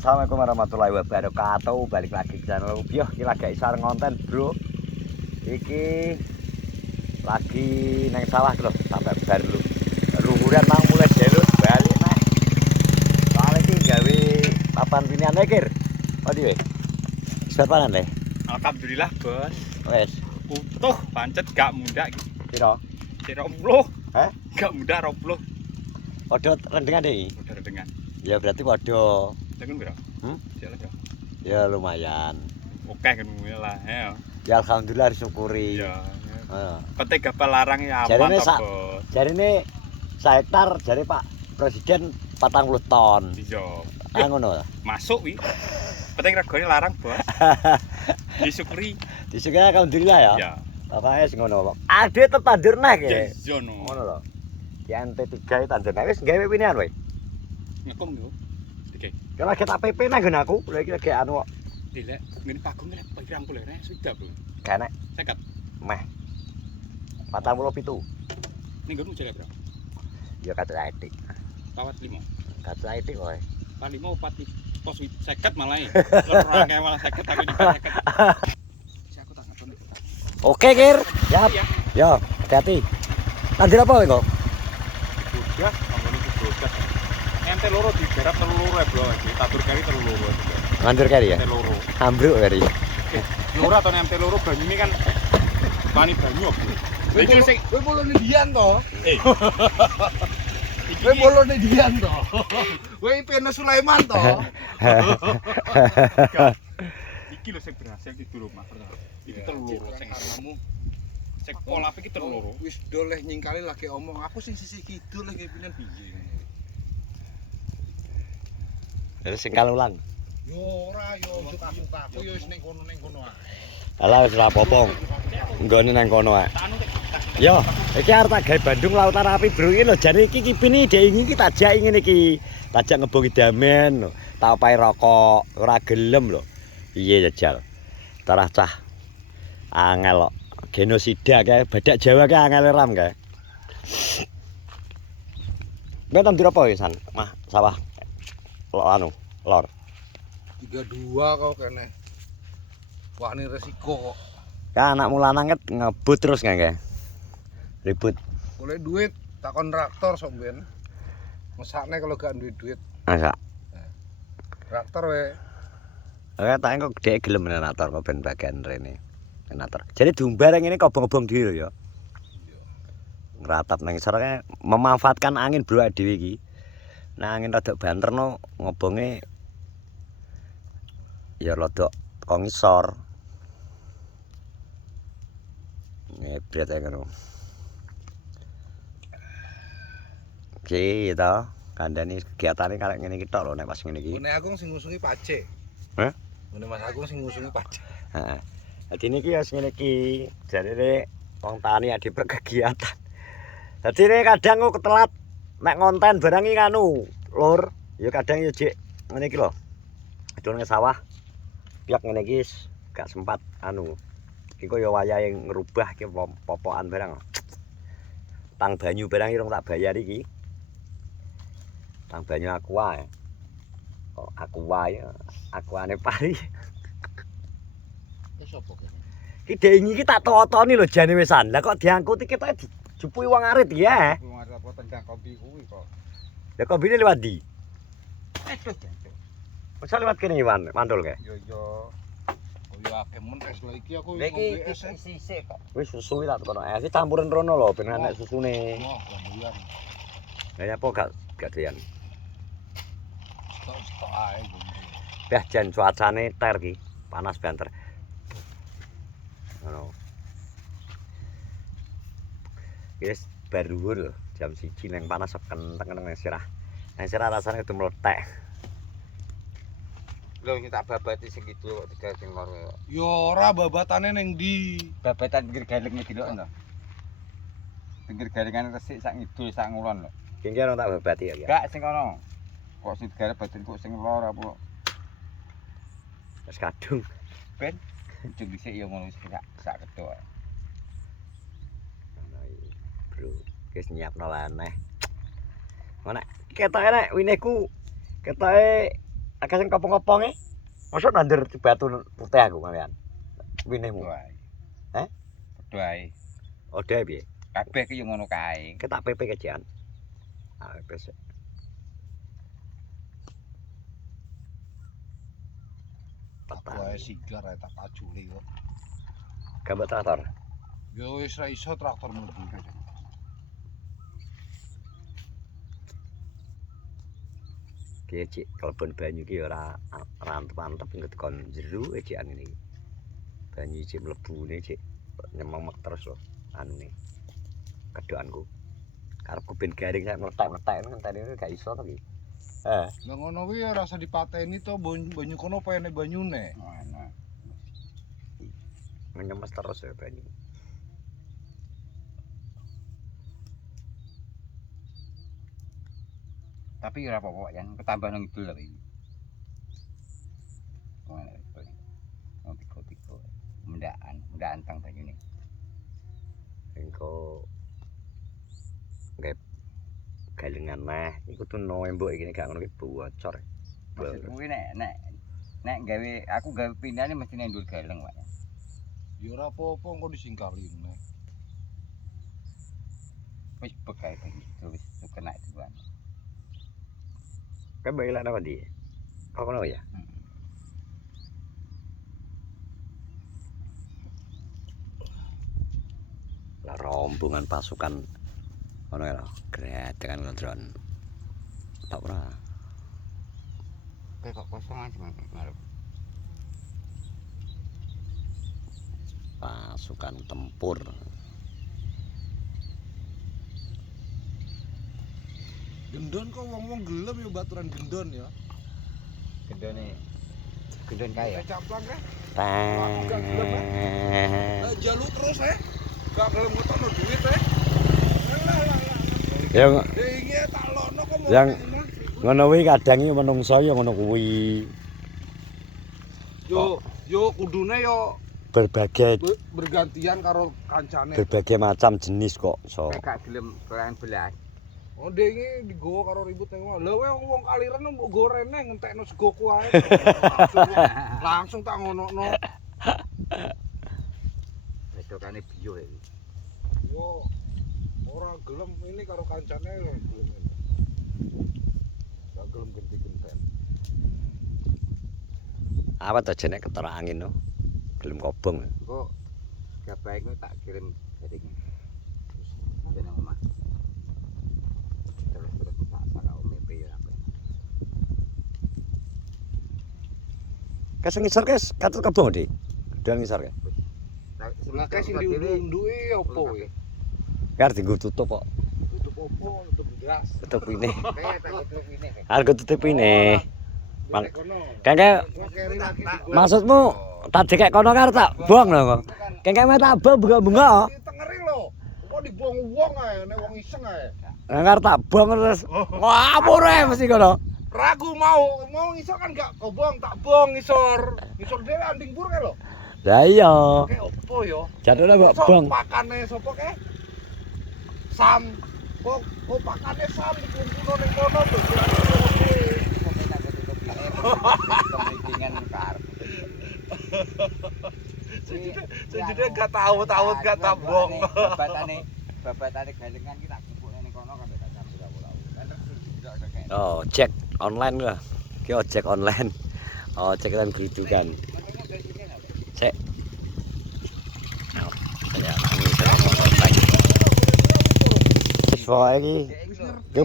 Assalamualaikum warahmatullahi wabarakatuh. Balik lagi ke channel Ubioh. Iki lagi isar ngonten, Bro. Iki lagi neng sawah lho, sampai bar lu. Luhuran mang mulai jaluk balik nah. Soalnya iki gawe papan pinian mikir. Odi we. Wis panan le. Alhamdulillah, Bos. Wes. Utuh pancet gak mudah iki. Piro? Kira 20. Hah? Gak mudah 20. Padha rendengan iki. Udah dengan. Ya berarti padha. Jangan bro. Jalan bro. Ya lumayan. Oke kan lah ya. Ya alhamdulillah disyukuri. Iya. Heeh. Ketika pelarang ya aman toh, Bos. Jarine sa hektar jare Pak Presiden 40 ton. Iya. Ah ngono. Masuk wi. Penting regane larang, Bos. Disyukuri. Disyukuri alhamdulillah ya. Ya. Pokoke sing ngono, Pak. Ade tetep tandur neh ki. Iya no. Ngono lho. Di NT3 tandur neh wis gawe pinian wae. Ngekom yo. Oke. Kalau lagi tak PP nang nggon aku, lha iki lagi anu kok. Dilek ngene pagung nek pirang puluh rek sudah, Bro. Gak nek 50. meh. 47. Ning nggonmu jare, Bro. Ya kata etik. Pawat 5. Kata etik kowe. Pak 5 pati pos 50 malah ya. Ora kae malah 50 aku juga 50. Aku tak ngetun. Oke, Kir. Siap. Ya. Yo, hati-hati. Tandur apa kowe kok? Bodas, ngomong itu bodas. Ente loro digarap telu loro ya, Bro. Ditabur kari telu loro. Ngandur kari ya? Ente loro. Ambruk kari. Ya ora to ente loro banyu ini kan pani banyu, Bro. Iki sing kowe bolone dian to. iki Kowe bolone dian to. Kowe Pene Sulaiman to. iki lho sing berhasil di rumah pertama. Iki telu loro sing aremu. Sing pola iki telu loro. Wis doleh nyingkali lagi omong. Aku sing sisih kidul lagi pinen piye. Dari sing kalulang. Yo ora yo aku yo wis ning kono ae. Alah wis ora apa-apa. Nggone nang kono ae. Yo, iki arep tak gawe Bandung Lautan Api, Bro. Iki lho jane iki kipine dhek iki tajak ngene iki. Tajak ngebongi damen, tak opahe rokok, ora gelem lho. Piye jajal. Tarah cah angel kok. Genosida kae, badak Jawa kae angel ram kae. Kowe tandur apa ya, San? Mah, sawah. Lor. 32 kok kene. Wani resiko kok. Ka anakmu lanang ngebut terus kae. Ribut. Oleh duit tak kontraktor sok ben. Mesakne kalau gak duit duit. Masa. Traktor we. Oke, tak kok gede gelem nenator kok ben bagian rene. Nenator. Jadi diumbar ngene kobong-kobong dhewe lho ya. Ngratap nang isor memanfaatkan angin bro dhewe iki. Nah angin rada banterno ngobonge ya rada kok ngisor. Ngepret ae ngono. Oke, to. Kandhane kegiatane karek ngene iki tok lho nek pas ngene iki. Ngene Agung sing ngusungi Pace. Hah? Ngene Mas Agung sing ngusungi Pace. Heeh. Dadi niki ya ngene iki, jarene wong tani ade berkegiatan. Dadi nek kadang kok ketelat nek ngonten barang iki anu, Lur, ya kadang ya jek ngene iki lho. Adone sawah. Piak ngene iki gak sempat anu. Iki kok ya wayahe ngerubah iki popokan barang. Tang banyu barang irung tak bayar iki. Tang banyu aqua. Oh, aqua ya. Aquane pari. Sopo kene? Ki dhek iki tak totoni lho jane wisan. Lah kok diangkut iki ketok dijupui wong arit ya. Wong arep apa tendang kombi kuwi kok. Lah kombine lewat ndi? Aduh, jancuk. Masa lewat kene Iwan, mandul kae. Yo yo. Oh yo akeh men es lho iki aku Iki ngombe es. sisik kok. Wis susu tak kono. Es campuren rono lho ben enek susune. Oh, gambuyan. Lah apa gak doyan. Stok ae gombe. Beh jan cuacane ter ki, panas banter. Ngono. Wis baru lho, jam 1 nang panas kenteng nang sirah. Nang sirah rasane kudu meletek. Lho iki tak babati sing kidul kok tiga sing lor kok. Yo ora babatane ning ndi? Babatan pinggir galeng iki lho lho. Pinggir galengan resik sak ngidul sak ngulon lho. Ki kira tak babati ya. Gak sing kono. Kok sing digarap badan kok sing lor apa? Wis kadung. Ben ujug dhisik ya ngono wis sak kedok. Ngono iki, Bro. Wis nyiapno laneh. Ngono ketoke nek winihku ketoke akeh sing kopong-koponge. Mosok nandur di batu putih aku malian. Winemu. Wae. Heh? Padha ae. Ode piye? Kabeh ki yo ngono kae. Ketak PP kecian. Ah, besok. Aku ae sigar ae tak paculi kok. Gambar traktor. Yo wis ra iso traktor mlebu. Ki cik kelebon banyu ki ora mantep nggo kon jero ecikan ngene iki. Banyu cik mlebune cik nyememek terus lho anune. Kedokanku. Karepku ben garing sak meletak-meletak ngenteni gak iso to ki. Lah ngono kuwi ora usah dipateni to banyu kono apa ene banyune. Ngono. Nyemes terus ya banyu. Tapi ora apa-apa yang ketambah nang idul lho iki. Ngono itu. Wong tiga-tiga mendakan tang banyune. Engko nggak galengan meh iku tuno embok iki gak ngono ki bocor. Maksud kuwi nek gawe aku gawe pindane mesti nek ndur galeng, Pak. Ya ora apa-apa engko disingkaline. Wis begawe itu wis kena itu kan. Kan bae lak nang ndi? Kok ngono ya? Lah rombongan pasukan ngono ya, gretekan ngodron. Tak ora. Kayak kok kosong aja ngarep. Pasukan tempur. Gendon kok wong-wong gelem ya baturan gendon ya. Gendon kaya. Caplang kan? Teng. Lah jaluk terus gak gelem ngetono duit Yang Iki tak lono kok mau. Yang- ngono kuwi kadang iki menungso ya ngono kuwi. Yo kudune yo Berbagai bergantian karo kancane. berbagai macam jenis kok. So. Kayak gak gelem koyan belas. Oh dia ini digowo karo ribut nang omah. Lah wong kaliren mbok go rene ngentekno sego ku ae. Langsung tak ngonokno. Bedokane bio iki. Yo ora gelem ini karo kancane gelem ini. Gak gelem genti-genten. Apa to jenenge ketara angin no? Gelem kobong. Engko gabae ku tak kirim jaring. Jeneng omah. Terus tak sak ompe ya apa. Kes ngisor kes katut kobong Dik. Dan ngisor ke. Lah kae sing diunduki opo kuwi? Kar dienggo tutup kok. Tutup opo? Tutup gas. Tutup ini. Kayak tak tutup ini. Argo tutup ini. Mang- Kono. Kengke Keri lagi digo. maksudmu tadi kayak kono karo tak buang lho kok. Kengke meh tak buang bunga-bunga. Tengeri lho. Kok dibuang wong ae nek wong iseng ae. Karo tak buang terus. Ngapur mesti kono. Ragu mau ngisor kan gak kobong tak buang ngisor. Ngisor dhewe anding pur kae lho. Lah iya. Kayak opo yo? Jadune mbok buang. Pakane sapa kae? Sam. Kok pakane Sam dikumpulno ning kono to. Sampai tak tutup ini. Kepentingan karep. Sejujurnya gak tahu gak tabong. Babatane galengan ki tak jupuk ning kono kan tak campur lawu. Kan terus tidak ada kayak. Oh, ojek online lah. Ki ojek online. Ojek kan gitu kan. Makanya dari sini apa? Cek. Ya, ini saya mau selesai. Siswa iki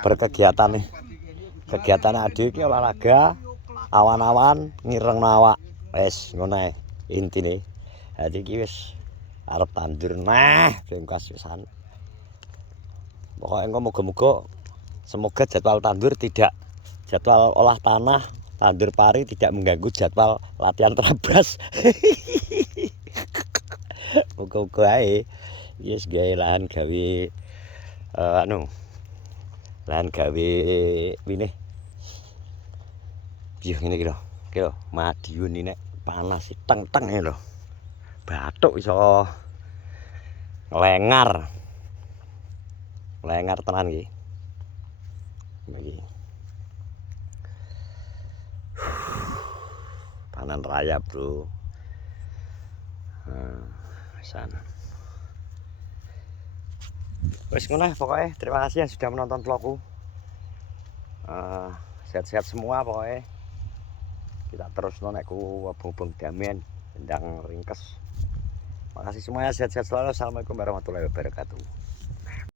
berkegiatan nih. Kegiatan adik iki olahraga, awan-awan ngireng awak. Wes ngono ae intine. Dadi iki wis arep tandur nah, bengkas pisan. Pokoke engko muga-muga semoga jadwal tandur tidak jadwal olah tanah, tandur pari tidak mengganggu jadwal latihan terabas. Muga-muga ae wis gawe lahan gawe lahan gawe wine. Piye ngene iki lho. Iki lho, Madiun ini nek panas teng-teng lho. Bathuk iso nglengar. Nglengar tenan iki. Iki. Panen raya, Bro. Sana. Wes ngono pokoknya. Terima kasih yang sudah menonton vlogku. Sehat-sehat semua pokoknya. Kita terus nonekku wabung-wabung damen, endang ringkes. Makasih semuanya, sehat-sehat selalu. Assalamualaikum warahmatullahi wabarakatuh.